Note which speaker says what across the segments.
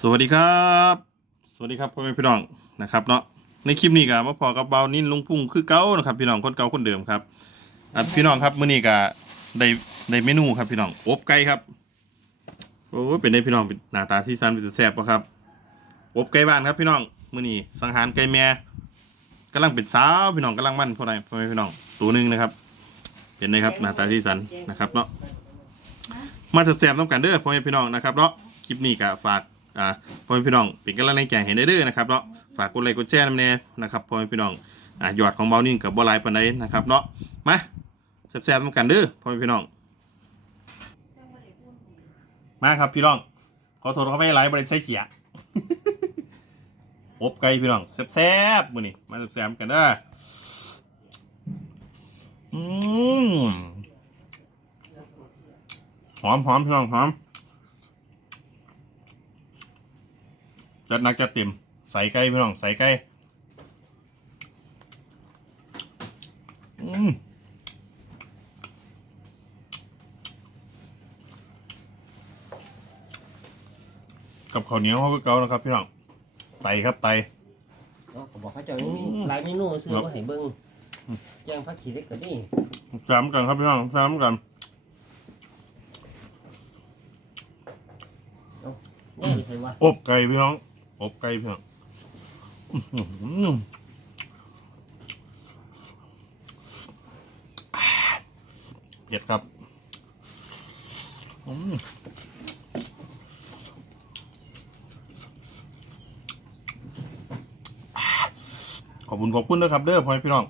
Speaker 1: สวัสดีครับ สวัสดีครับพ่อแม่พี่น้องนะครับเนาะในคลิปนี้ก็มาพอกับเบานิ่นลุงพุ่งคือเก่านะครับพี่น้องคนเก่าคนเดิมครับอะพี่น้องครับมื้อนี้ก็ได้ได้เมนูครับพี่น้องอบไก่ครับโอ้เป็นได้พี่น้องหน้าตาที่ซันเป็นแซ่บปะครับอบไก่บ้านครับพี่น้องมื้อนี้สังหารไก่แม่กำลังเป็นสาวพี่น้องกำลังมั่นพ่อใดพ่อแม่พี่น้องตัวหนึงนะครับ เห็นไหมครับหน้าตาที่สันนะครับเนาะมาแซ่บๆต้องกันเด้อพ่อแม่พี่น้องนะครับเนาะคลิปนี้ก็ฝาก อ่าพ่อแม่พี่น้องเป็นกำลังใจให้ได้เด้อนะครับเนาะฝากกดไลค์กดแชร์นำแน่นะครับพ่อแม่พี่น้องอ่ายอดของเบานิ่งกับบ่หลายปานใดนะครับเนาะมาแซ่บๆกันเด้อพ่อแม่พี่น้องมาครับพี่น้องขอโทษเขาไม่ไลฟ์บริษัทเสียอบไก่พี่น้องแซ่บๆมื้อนี้มาแซ่บๆกันเด้ออืมหอมหอมพี่น้องหอม จัดหนักจัดเต็มใส่ไก่พี่น้องใส่ไก่อืมกับข้าวเหนียวเขาก็เกานะครับพี่น้องไตครับไต
Speaker 2: เนาะก็บอกเขาเจะมีหลายเมนูซื้อมาให้เบิ่งแกงผักขี้เหล็กก็นี่
Speaker 1: สามกันครับพี่น้องสามกัน
Speaker 2: แน่เลยว่า
Speaker 1: อบไก่พี่น้อง อบไก่พี่น้องอื้อหือเผ็ดครับขอบคุณขอบคุณนะครับเด้อพ่อแม่พี่น้อง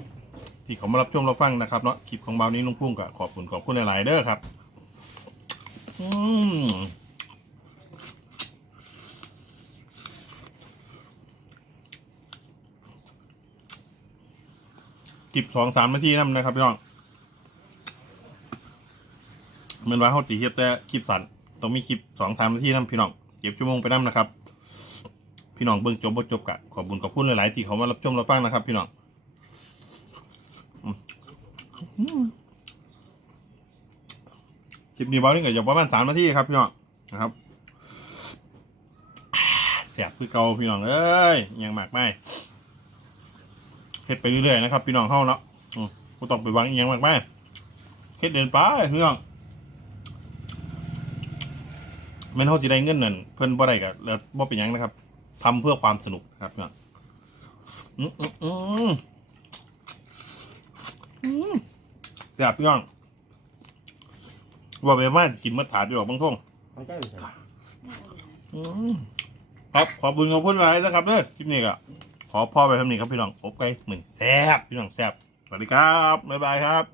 Speaker 1: ที่เขามารับชมรับฟังนะครับเนาะคลิปของเบานี้ลุงพุ่งก็ขอบคุณขอบคุณหลาย ๆ เด้อครับ อืม กิบสองสามนาทีนั่นนะครับพี่น้องเมื่อว่าเขาตีเฮ็ดแต่คลิปสั้นต้องมีคลิปสองสามนาทีนั่นพี่น้องเก็บชั่วโมงไปนั่นะครับ พี่น้องเบิ่งจบบ่จบกะขอบคุญขอบคุณหลายๆที่เขามารับชมรับฟังนะครับ พี่น้องคลิปนี้บอลนี่ก็อยู่ประมาณสามนาทีครับพี่น้องนะครับแสบคือเก่าพี่น้องเอ้ยยังหมากไม่ เฮ็ดไปเรื่อยๆนะครับพี่น้องเฮาเนาะอืมบ่ต้องไปหวังอีหยังมากมายเฮ็ดเดินไปพี่น้องแม่นเฮาสิได้เงินนั่นเพิ่นบ่ได้ก็แล้วบ่เป็นหยังนะครับทำเพื่อความสนุกนะครับพี่น้องอืมอืมอืมอืมแซ่บพี่น้องว่าไปมากินมะถาดอยู่ดอกบางท่ง
Speaker 2: เขาเจ้าอยู่ใส่
Speaker 1: อืมครับขอบคุณขอบคุณหลายนะครับเด้อคลิปนี้ก็ข อพ่อไปทำนี้ครับพี่น้องอบไก่หมึ่งแซ่บพี่น้องแซ่บสวัสดีครับบ๊ายบายครับ